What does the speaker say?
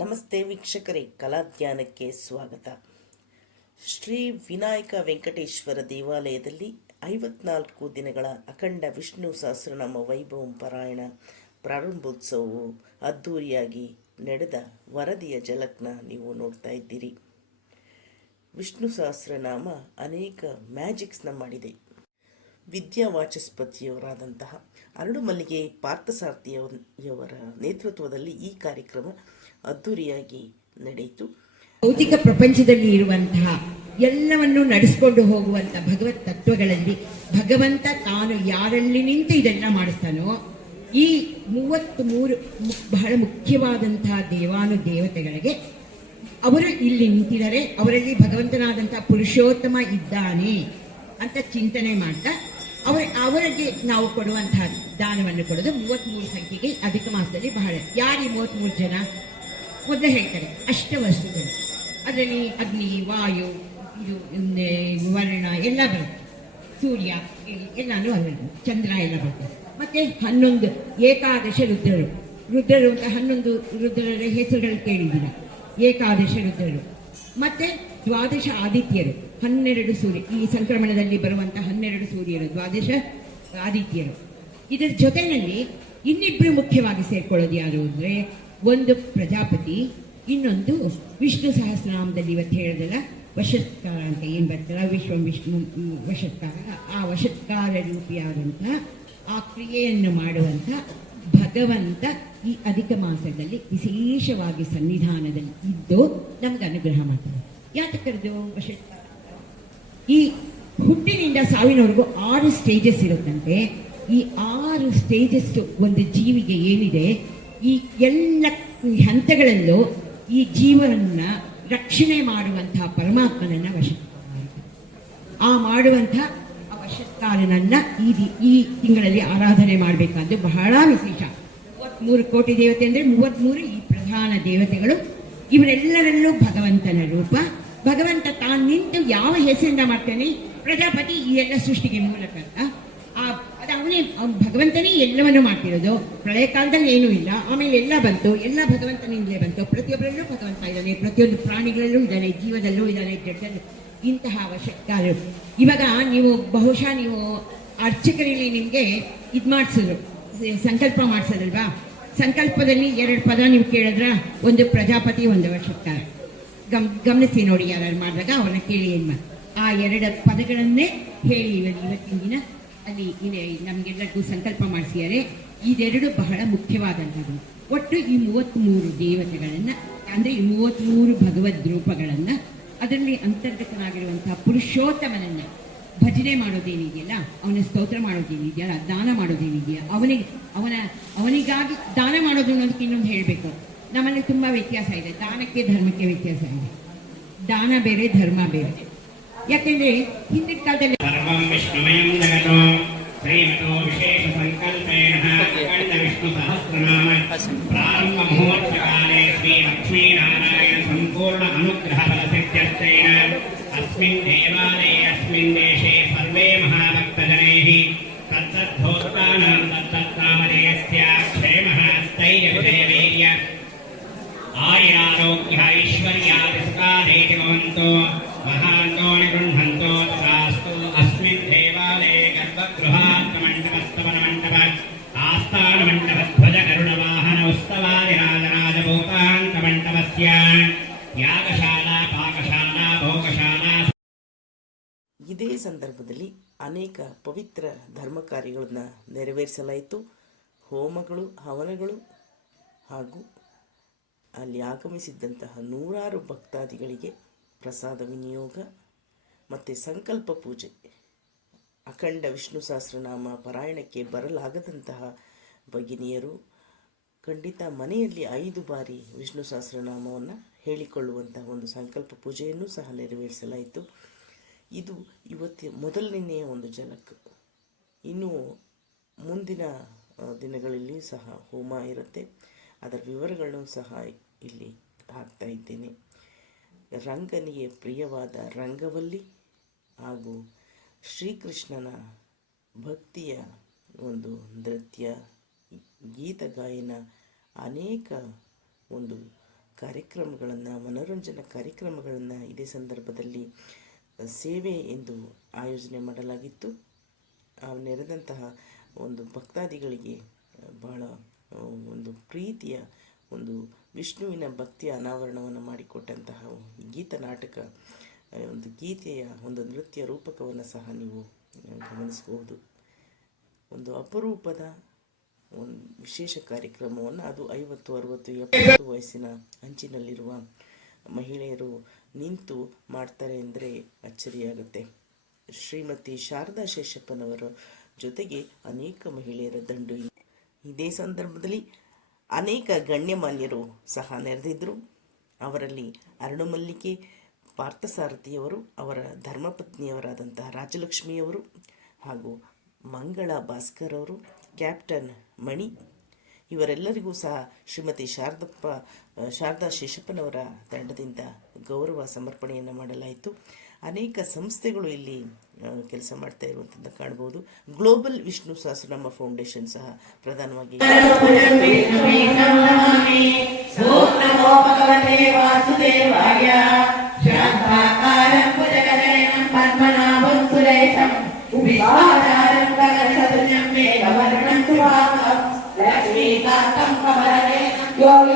ನಮಸ್ತೆ ವೀಕ್ಷಕರೇ, ಕಲಾಧ್ಯಾನಕ್ಕೆ ಸ್ವಾಗತ. ಶ್ರೀ ವಿನಾಯಕ ವೆಂಕಟೇಶ್ವರ ದೇವಾಲಯದಲ್ಲಿ 54 ದಿನಗಳ ಅಖಂಡ ವಿಷ್ಣು ಸಹಸ್ರನಾಮ ವೈಭವಂ ಪಾರಾಯಣ ಪ್ರಾರಂಭೋತ್ಸವವು ಅದ್ಧೂರಿಯಾಗಿ ನಡೆದ ವರದಿಯ ಝಲಕ್ನ ನೀವು ನೋಡ್ತಾ ಇದ್ದೀರಿ. ವಿಷ್ಣು ಸಹಸ್ರನಾಮ ಅನೇಕ ಮ್ಯಾಜಿಕ್ಸ್ನ ಮಾಡಿದೆ. ವಿದ್ಯಾವಾಚಸ್ಪತಿಯವರಾದಂತಹ ಅರಳು ಮಲ್ಲಿಗೆ ಪಾರ್ಥಸಾರಥಿಯವರ ನೇತೃತ್ವದಲ್ಲಿ ಈ ಕಾರ್ಯಕ್ರಮ ಅದ್ಧೂರಿಯಾಗಿ ನಡೆಯಿತು. ಭೌತಿಕ ಪ್ರಪಂಚದಲ್ಲಿ ಇರುವಂತಹ ಎಲ್ಲವನ್ನು ನಡೆಸಿಕೊಂಡು ಹೋಗುವಂತ ಭಗವತ್ ತತ್ವಗಳಲ್ಲಿ ಭಗವಂತ ತಾನು ಯಾರಲ್ಲಿ ನಿಂತು ಇದೆಲ್ಲ ಮಾಡಿಸ್ತಾನೋ, ಈ 33 ಬಹಳ ಮುಖ್ಯವಾದಂತಹ ದೇವಾನುದೇವತೆಗಳಿಗೆ ಅವರು ಇಲ್ಲಿ ನಿಂತಿದ್ದಾರೆ, ಅವರಲ್ಲಿ ಭಗವಂತನಾದಂತಹ ಪುರುಷೋತ್ತಮ ಇದ್ದಾನೆ ಅಂತ ಚಿಂತನೆ ಮಾಡ್ತಾ ಅವರಿಗೆ ನಾವು ಕೊಡುವಂತಹ ದಾನವನ್ನು ಕೊಡೋದು 33 ಸಂಖ್ಯೆಗೆ ಅಧಿಕ ಮಾಸದಲ್ಲಿ ಬಹಳ. ಯಾರು 33 ಜನ ಮೊದಲೇ ಹೇಳ್ತಾರೆ, ಅಷ್ಟವಸ್ತುಗಳು, ಅದರಲ್ಲಿ ಅಗ್ನಿ, ವಾಯು, ಇದು ವರ್ಣ ಎಲ್ಲ ಬರುತ್ತೆ, ಸೂರ್ಯ ಎಲ್ಲಾನು ಅದರಲ್ಲಿ, ಚಂದ್ರ ಎಲ್ಲ ಬರುತ್ತೆ. ಮತ್ತೆ 11 ಏಕಾದಶ ರುದ್ರರು ಅಂತ 11 ರುದ್ರರ ಹೆಸರುಗಳು ಕೇಳಿದ್ದೀರ, ಏಕಾದಶ ರುದ್ರರು. ಮತ್ತೆ 12 ಆದಿತ್ಯರು, 12 ಸೂರ್ಯ, ಈ ಸಂಕ್ರಮಣದಲ್ಲಿ ಬರುವಂತಹ 12 ಸೂರ್ಯರು, 12 ಆದಿತ್ಯರು. ಇದರ ಜೊತೆಯಲ್ಲಿ ಇನ್ನಿಬ್ರು ಮುಖ್ಯವಾಗಿ ಸೇರ್ಕೊಳ್ಳೋದು ಯಾರು ಅಂದ್ರೆ, ಒಂದು ಪ್ರಜಾಪತಿ, ಇನ್ನೊಂದು ವಿಷ್ಣು ಸಹಸ್ರನಾಮದಲ್ಲಿ ಇವತ್ತು ಹೇಳಿದಲ್ಲ ವಶತ್ಕಾರ ಅಂತ ಏನ್ ಬರ್ತಾರ, ವಿಷ್ಣು ವಶತ್ಕಾರ. ಆ ವಶತ್ಕಾರ ರೂಪಿಯಾದಂತಹ ಆ ಕ್ರಿಯೆಯನ್ನು ಮಾಡುವಂತ ಭಗವಂತ ಈ ಅಧಿಕ ಮಾಸದಲ್ಲಿ ವಿಶೇಷವಾಗಿ ಸನ್ನಿಧಾನದಲ್ಲಿ ಇದ್ದು ನಮ್ಗೆ ಅನುಗ್ರಹ ಮಾಡ್ತಾರೆ. ಯಾತಕ್ಕರದು ವಶತ್ಕಾರ? ಈ ಹುಟ್ಟಿನಿಂದ ಸಾವಿನವರೆಗೂ 6 ಸ್ಟೇಜಸ್ ಇರುತ್ತಂತೆ. ಈ 6 ಸ್ಟೇಜಸ್ ಒಂದು ಜೀವಿಗೆ ಏನಿದೆ, ಈ ಎಲ್ಲ ಹಂತಗಳಲ್ಲೂ ಈ ಜೀವನನ್ನ ರಕ್ಷಣೆ ಮಾಡುವಂತಹ ಪರಮಾತ್ಮನನ್ನ ವಶತ್ಕಾರ, ಆ ಮಾಡುವಂತಹ ವಶತ್ಕಾರನನ್ನ ಈ ತಿಂಗಳಲ್ಲಿ ಆರಾಧನೆ ಮಾಡಬೇಕಾದ್ದು ಬಹಳ ವಿಶೇಷ. 33 ಕೋಟಿ ದೇವತೆ ಅಂದ್ರೆ 33 ಈ ಪ್ರಧಾನ ದೇವತೆಗಳು, ಇವರೆಲ್ಲರಲ್ಲೂ ಭಗವಂತನ ರೂಪ. ಭಗವಂತ ತಾನು ನಿಂತು ಯಾವ ಹೆಸರಿಂದ ಮಾಡ್ತಾನೆ, ಪ್ರಜಾಪತಿ ಈ ಎಲ್ಲ ಸೃಷ್ಟಿಗೆ ಮೂಲಕರ್ತ, ಅದು ಅವನೇ, ಭಗವಂತನೇ ಎಲ್ಲವನ್ನೂ ಮಾಡ್ತಿರೋದು. ಪ್ರಳಯ ಕಾಲದಲ್ಲಿ ಏನೂ ಇಲ್ಲ, ಆಮೇಲೆ ಎಲ್ಲ ಬಂತು, ಎಲ್ಲ ಭಗವಂತನಿಂದಲೇ ಬಂತು. ಪ್ರತಿಯೊಬ್ಬರಲ್ಲೂ ಭಗವಂತ ಇದ್ದಾನೆ, ಪ್ರತಿಯೊಂದು ಪ್ರಾಣಿಗಳಲ್ಲೂ ಇದ್ದಾನೆ, ಜೀವದಲ್ಲೂ ಇದ್ದಾನೆ, ಜಡದಲ್ಲೂ. ಇಂತಹ ವಶತ್ಕಾರರು. ಇವಾಗ ಬಹುಶಃ ನೀವು ಅರ್ಚಕರಲ್ಲಿ ನಿಮ್ಗೆ ಇದ್ ಮಾಡಿಸಿದ್ರು, ಸಂಕಲ್ಪ ಮಾಡಿಸೋದಲ್ವಾ? ಸಂಕಲ್ಪದಲ್ಲಿ 2 ಪದ ನೀವು ಕೇಳಿದ್ರ, ಒಂದು ಪ್ರಜಾಪತಿ, ಒಂದು ವಶತ್ಕಾರ. ಗಮನಿಸಿ ನೋಡಿ, ಯಾರು ಮಾಡಿದಾಗ ಅವ್ರನ್ನ ಕೇಳಿ ಏನ್ ಮಾಡಿ ಆ 2 ಪದಗಳನ್ನೇ ಹೇಳಿ ಇವತ್ತಿನ ದಿನ ಅಲ್ಲಿ ನಮ್ಗೆಲ್ಲರಿಗೂ ಸಂಕಲ್ಪ ಮಾಡಿಸಿದ್ದಾರೆ. ಇದೆರಡು ಬಹಳ ಮುಖ್ಯವಾದಂಥದ್ದು. ಒಟ್ಟು ಈ 33 ದೇವತೆಗಳನ್ನ, ಅಂದ್ರೆ ಈ 33 ಭಗವದ್ ರೂಪಗಳನ್ನ, ಅದರಲ್ಲಿ ಅಂತರ್ಗತನಾಗಿರುವಂತಹ ಪುರುಷೋತ್ತಮನನ್ನ ಭಜನೆ ಮಾಡೋದೇನಿದೆಯಲ್ಲ, ಅವನ ಸ್ತೋತ್ರ ಮಾಡೋದೇನಿದೆಯಲ್ಲ, ದಾನ ಮಾಡೋದೇನಿದೆಯಾ, ಅವನಿಗಾಗಿ ದಾನ ಮಾಡೋದು ಅನ್ನೋದಕ್ಕೆ ಇನ್ನೊಂದು ಹೇಳಬೇಕು. ನಮ್ಮಲ್ಲಿ ತುಂಬಾ ವ್ಯತ್ಯಾಸ ಇದೆ, ದಾನಕ್ಕೆ ಧರ್ಮಕ್ಕೆ ವ್ಯತ್ಯಾಸ ಇದೆ. ದಾನ ಬೇರೆ, ಧರ್ಮ ಬೇರೆ. ಯಾಕೆಂದ್ರೆ ಹಿಂದಿನ ಕಾಲದಲ್ಲಿ ವಿಶೇಷ ಸಂಕಲ್ಪೇನ ಅಖಂಡ ವಿಷ್ಣು ಸಹಸ್ರನಾಮ ಪ್ರಾರಂಭ ಮುಹೂರ್ತಕಾಲೇ ಶ್ರೀ ಲಕ್ಷ್ಮೀನಾರಾಯಣ ಸಂಪೂರ್ಣ ಅನುಗ್ರಹ ಫಲಸಿದ್ಧ್ಯರ್ಥೇನ ಅಸ್ಮಿನ್ ದೇವಾಲಯೇ ಅಸ್ಮಿನ್ ದೇಶೇ ಸರ್ವೇ ಮಹಾಭಕ್ತಜನೈಃ ತತ್ತದ್ಭೂತಾನಾಂ ತತ್ತತ್ನಾಮಧೇಯಸ್ಯ ಕ್ಷೇಮಃ ಸ್ಥೈರ್ಯವಿಜಯವೀರ್ಯ ಆಯುರಾರೋಗ್ಯ ಐಶ್ವರ್ಯಾದಿ ಸುಖಾದೇತಿ ಭವಂತು ಮಹಾಂತೋ ನಿಗೃಹಂತೋ ತಥಾಸ್ತು. ಅಸ್ಮಿನ್ ದೇವಾಲಯೇ ಗರ್ಭಗೃಹಾತ್ಮಂಟಪಸ್ತವನಮಂಟಪ ಆಸ್ಥಾನಮಂಟಪಧ್ವಜ ಗರುಡವಾಹನ ಉತ್ಸವಾದಿರಾಜರಾಜಭೂತಾಂತಮಂಟಪಸ್ಯ ಯಾಗಶಾಲಾ ಪಾಕಶಾಲಾ ಭೋಗಶಾಲಾ. ಇದೇ ಸಂದರ್ಭದಲ್ಲಿ ಅನೇಕ ಪವಿತ್ರ ಧರ್ಮ ಕಾರ್ಯಗಳನ್ನು ನೆರವೇರಿಸಲಾಯಿತು. ಹೋಮಗಳು, ಹವನಗಳು ಹಾಗೂ ಅಲ್ಲಿ ಆಗಮಿಸಿದ್ದಂತಹ 100 ಭಕ್ತಾದಿಗಳಿಗೆ ಪ್ರಸಾದ ವಿನಿಯೋಗ ಮತ್ತು ಸಂಕಲ್ಪ ಪೂಜೆ. ಅಖಂಡ ವಿಷ್ಣು ಸಹಸ್ರನಾಮ ಪಾರಾಯಣಕ್ಕೆ ಬರಲಾಗದಂತಹ ಭಗಿನಿಯರು ಖಂಡಿತ ಮನೆಯಲ್ಲಿ 5 ಬಾರಿ ವಿಷ್ಣು ಸಹಸ್ರನಾಮವನ್ನು ಹೇಳಿಕೊಳ್ಳುವಂತಹ ಒಂದು ಸಂಕಲ್ಪ ಪೂಜೆಯನ್ನು ಸಹ ನೆರವೇರಿಸಲಾಯಿತು. ಇದು ಮೊದಲನೆಯ ಒಂದು ಝಲಕ್. ಇನ್ನು ಮುಂದಿನ ದಿನಗಳಲ್ಲಿ ಸಹ ಹೋಮ ಇರುತ್ತೆ, ಅದರ ವಿವರಗಳನ್ನು ಸಹ ಇಲ್ಲಿ ಹಾಕ್ತಾ ಇದ್ದೇನೆ. ರಂಗನಿಗೆ ಪ್ರಿಯವಾದ ರಂಗವಲ್ಲಿ ಹಾಗೂ ಶ್ರೀಕೃಷ್ಣನ ಭಕ್ತಿಯ ಒಂದು ನೃತ್ಯ, ಗೀತ ಗಾಯನ, ಅನೇಕ ಒಂದು ಕಾರ್ಯಕ್ರಮಗಳನ್ನು, ಮನೋರಂಜನಾ ಕಾರ್ಯಕ್ರಮಗಳನ್ನು ಇದೇ ಸಂದರ್ಭದಲ್ಲಿ ಸೇವೆ ಎಂದು ಆಯೋಜನೆ ಮಾಡಲಾಗಿತ್ತು. ನೆರೆದಂತಹ ಒಂದು ಭಕ್ತಾದಿಗಳಿಗೆ ಬಹಳ ಒಂದು ಪ್ರೀತಿಯ ಒಂದು ವಿಷ್ಣುವಿನ ಭಕ್ತಿಯ ಅನಾವರಣವನ್ನು ಮಾಡಿಕೊಟ್ಟಂತಹ ಗೀತ ನಾಟಕ, ಒಂದು ಗೀತೆಯ ಒಂದು ನೃತ್ಯ ರೂಪಕವನ್ನು ಸಹ ನೀವು ಗಮನಿಸಬಹುದು. ಒಂದು ಅಪರೂಪದ ಒಂದು ವಿಶೇಷ ಕಾರ್ಯಕ್ರಮವನ್ನು, ಅದು 50, 60, 70 ವಯಸ್ಸಿನ ಅಂಚಿನಲ್ಲಿರುವ ಮಹಿಳೆಯರು ನಿಂತು ಮಾಡ್ತಾರೆ ಅಂದರೆ ಅಚ್ಚರಿಯಾಗುತ್ತೆ. ಶ್ರೀಮತಿ ಶಾರದಾ ಶೇಷಪ್ಪನವರ ಜೊತೆಗೆ ಅನೇಕ ಮಹಿಳೆಯರ ದಂಡು. ಇದೇ ಸಂದರ್ಭದಲ್ಲಿ ಅನೇಕ ಗಣ್ಯಮಾನ್ಯರು ಸಹ ನೆರೆದಿದ್ದರು. ಅವರಲ್ಲಿ ಅರುಣಮಲ್ಲಿಕೆ ಪಾರ್ಥಸಾರಥಿಯವರು, ಅವರ ಧರ್ಮಪತ್ನಿಯವರಾದಂತಹ ರಾಜಲಕ್ಷ್ಮಿಯವರು ಹಾಗೂ ಮಂಗಳ ಭಾಸ್ಕರ್ ಅವರು, ಕ್ಯಾಪ್ಟನ್ ಮಣಿ, ಇವರೆಲ್ಲರಿಗೂ ಸಹ ಶ್ರೀಮತಿ ಶಾರದಾ ಶೇಷಪ್ಪನವರ ತಂಡದಿಂದ ಗೌರವ ಸಮರ್ಪಣೆಯನ್ನು ಮಾಡಲಾಯಿತು. ಅನೇಕ ಸಂಸ್ಥೆಗಳು ಇಲ್ಲಿ ಕೆಲಸ ಮಾಡ್ತಾ ಇರುವಂಥದ್ದು ಕಾಣ್ಬೋದು. ಗ್ಲೋಬಲ್ ವಿಷ್ಣು ಸಹಸ್ರನಾಮ ಫೌಂಡೇಶನ್ ಸಹ ಪ್ರಧಾನವಾಗಿ योगी